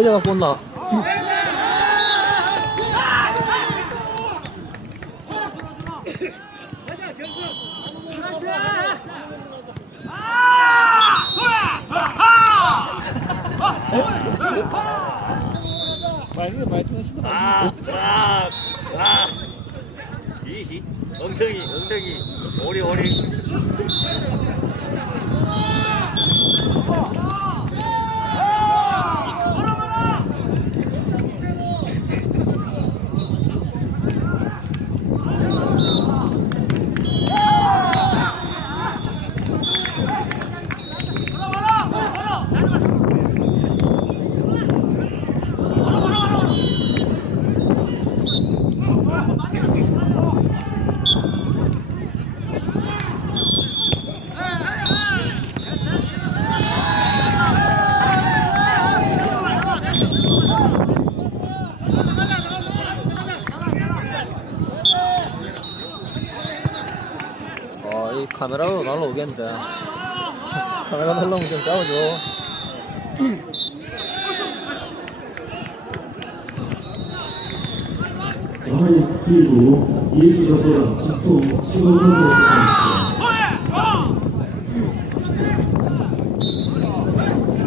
어제 갖고 온나? 아, 아, 아. 이, 이, 엉덩이, 엉덩이, 오리, 오리. 아, 이 카메라가 날라오겠는데. 카메라 날라오면 좀 잡아줘. 전도랑 작품 수고하고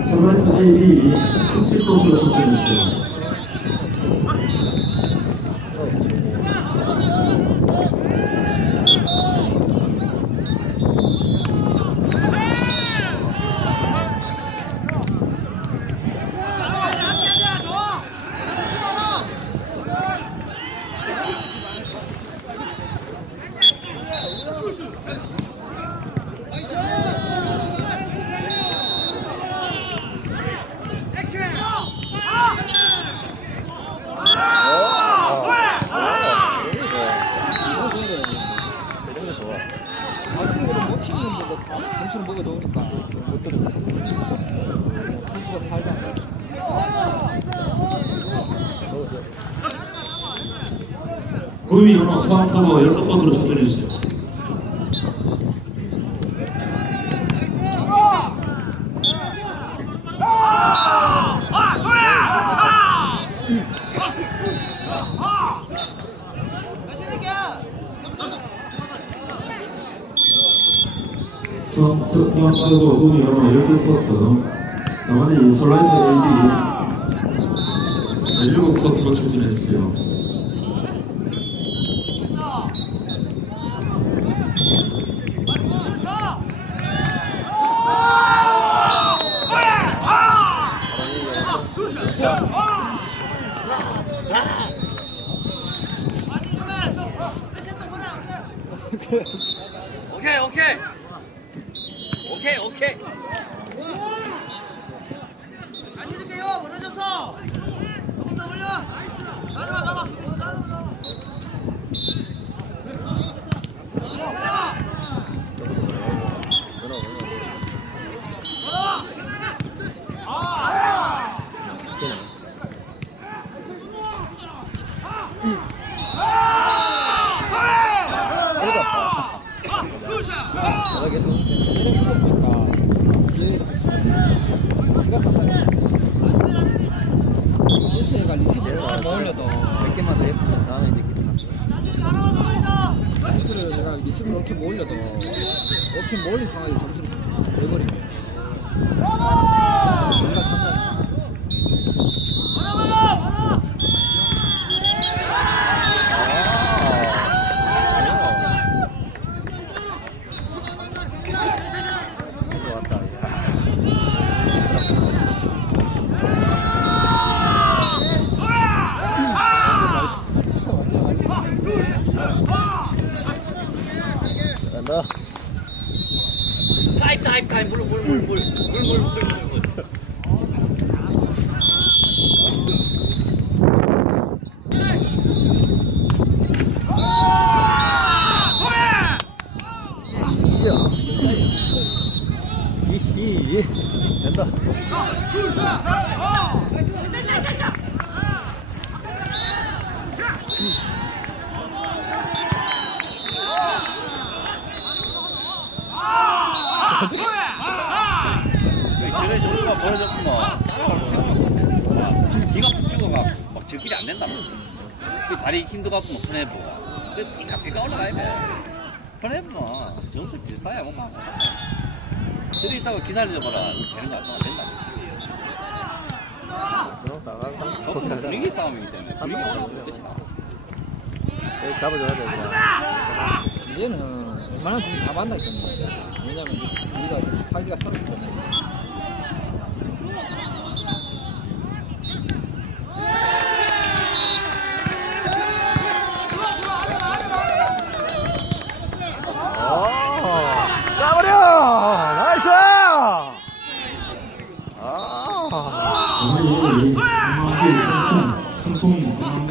서마이트 AB 37%가 선택했습니다. 아직은 못 치는데도 다 점수를 먹어 놓으니까 못 들어. 선수가 살다. 카운터가 12번으로 초전해주세요. 카운터고 구미 현호 12번터 나만의 설라이트 AB 17번으로 초전해주세요. 오케이, 오케이. 오케이, 오케이. 내가 계속 실수해가 리시브를 더 올려도 몇 개만 더 예쁘면 다음에 이렇게 다. 리시브를 이렇게 못 올려도 이렇게 멀리 상황에 점수를 내버리고. 타임 타임 타임 물물물물물물물 된다. 어, 뭐 가 벌어졌구나. 뭐. 기가 푹 죽어가 막 저길이 안 된다. 그 다리 힘도 갖고 뭐 막 보내고. 그 비가 비가 올라가야 돼. 보내면 점수 비슷하야 뭔가. 저리 있다가 기사를 줘봐라. 되는 거 같아. 된다. 저도 분위기 싸움이기 때문에 분위기 올라오는 뜻이 네, 잡아줘야 돼. 이제는 웬만한 분다 만나 있잖아. 왜냐면 우리가 사기가 서로 때문에.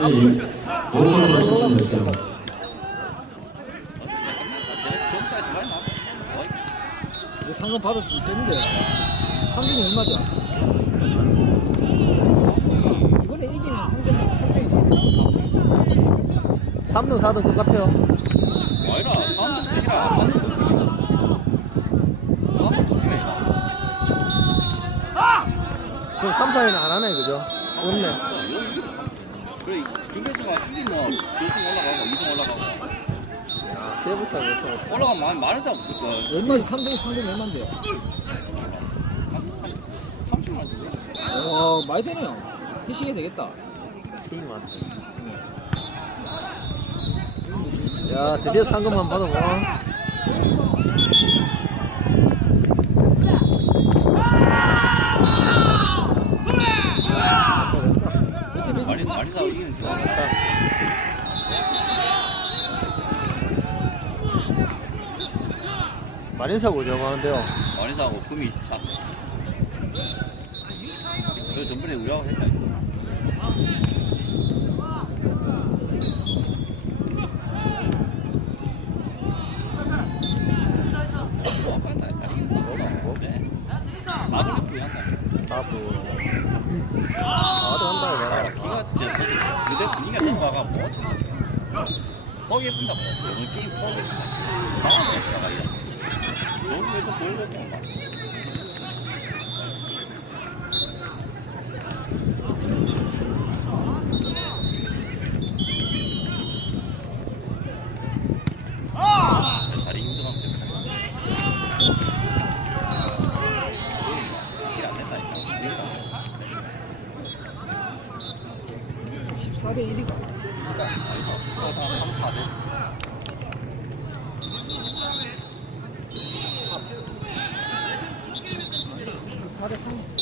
오버로. 이거 상금 받을 수 있겠는데. 상금이 얼마죠? 이번에 이기면 상금 확정이죠. 3등 4등 똑같아요 아니라 사람들 끝이라 사람들 끝이야. 사람들 끝이야. 그 3, 4위는 안 하네 그죠? 없네 김혜수가 이기면 결승 올라가고 2등 올라가고 아 세부차가 있어 올라가면 많은, 많은 사람 없을 거야 얼마지? 3등이 상금 얼마인데요? 30만 주고 와, 많이 되네요. 피싱이 되겠다. 힘이 많네 야 드디어 상금만 받아보 이렇게 되지? 많이 많이 사람 이기는 줄 알아 마린사고 오려고 하는데요 많이 사고 금이 23. 그 전번에 우리하고 했다. 나도 한다 아, 이거 저 분위기가 뭐. 오늘 게임 포기했다. 나만 됐다가 이래. 너무 왜좀 보여줬고 막. 다리 힘들어. 길안 된다니까. 분위기가 안 돼. 14대 1이가. 아니다. 3, 4 됐어. 다대 3.